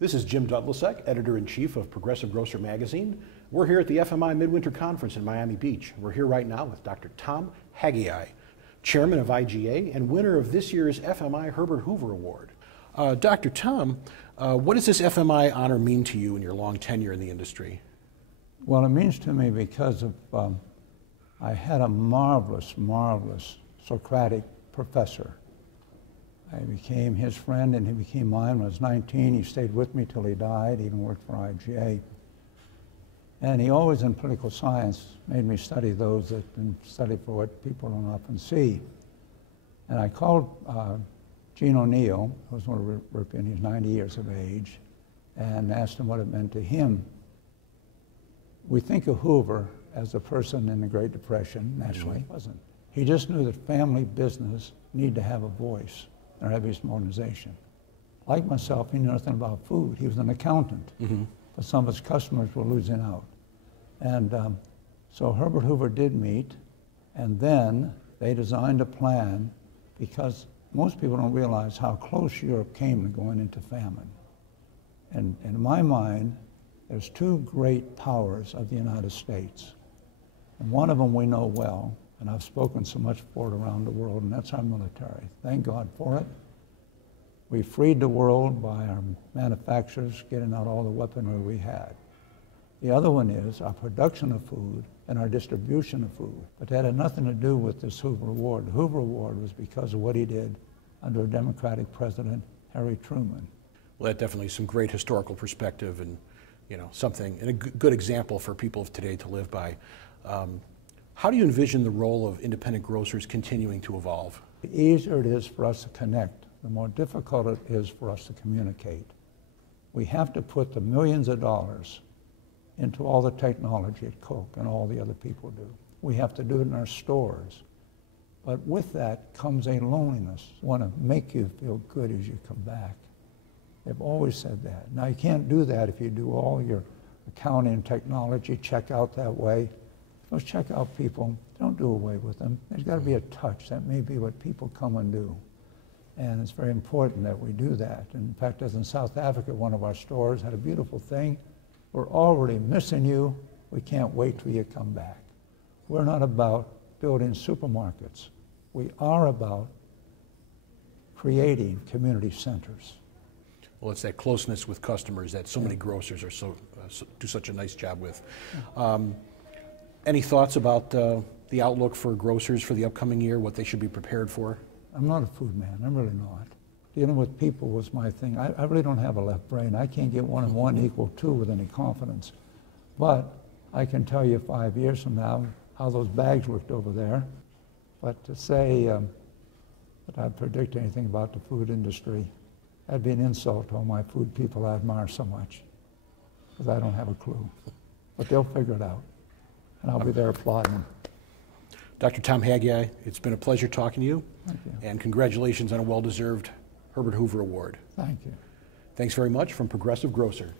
This is Jim Dudlasek, Editor-in-Chief of Progressive Grocer Magazine. We're here at the FMI Midwinter Conference in Miami Beach. We're here right now with Dr. Tom Haggai, Chairman of IGA and winner of this year's FMI Herbert Hoover Award. Dr. Tom, what does this FMI honor mean to you in your long tenure in the industry? Well, it means to me because of I had a marvelous Socratic professor. I became his friend and he became mine when I was 19. He stayed with me till he died, even worked for IGA. And he always, in political science, made me study those that didn't study for what people don't often see. And I called Gene O'Neill, who was one of European, he's 90 years of age, and asked him what it meant to him. We think of Hoover as a person in the Great Depression, naturally. He wasn't. He just knew that family business needed to have a voice in our heaviest modernization. Like myself, he knew nothing about food. He was an accountant, but some of his customers were losing out. And so Herbert Hoover did meet, and then they designed a plan, because most people don't realize how close Europe came to going into famine. And in my mind, there's two great powers of the United States. And one of them we know well, and I've spoken so much for it around the world, and that's our military. Thank God for it. We freed the world by our manufacturers getting out all the weaponry we had. The other one is our production of food and our distribution of food. But that had nothing to do with this Hoover Award. The Hoover Award was because of what he did under a Democratic President, Harry Truman. Well, that definitely is some great historical perspective and, you know, something, and a good example for people of today to live by. How do you envision the role of independent grocers continuing to evolve? The easier it is for us to connect, the more difficult it is for us to communicate. We have to put the millions of dollars into all the technology at Coke and all the other people do. We have to do it in our stores. But with that comes a loneliness. We want to make you feel good as you come back. They've always said that. Now, you can't do that if you do all your accounting and technology checkout that way. Those checkout people, don't do away with them. There's got to be a touch. That may be what people come and do. And it's very important that we do that. And in fact, as in South Africa, one of our stores had a beautiful thing. We're already missing you. We can't wait till you come back. We're not about building supermarkets. We are about creating community centers. Well, it's that closeness with customers that so many grocers are do such a nice job with. Any thoughts about the outlook for grocers for the upcoming year, what they should be prepared for? I'm not a food man, I'm really not. Dealing with people was my thing. I really don't have a left brain. I can't get 1 and 1 equal 2 with any confidence. But I can tell you 5 years from now how those bags looked over there. But to say that I predict anything about the food industry, that'd be an insult to all my food people I admire so much, because I don't have a clue. But they'll figure it out, and I'll be there applauding. Dr. Tom Haggai, it's been a pleasure talking to you. Thank you. And congratulations on a well-deserved Herbert Hoover Award. Thank you. Thanks very much from Progressive Grocer.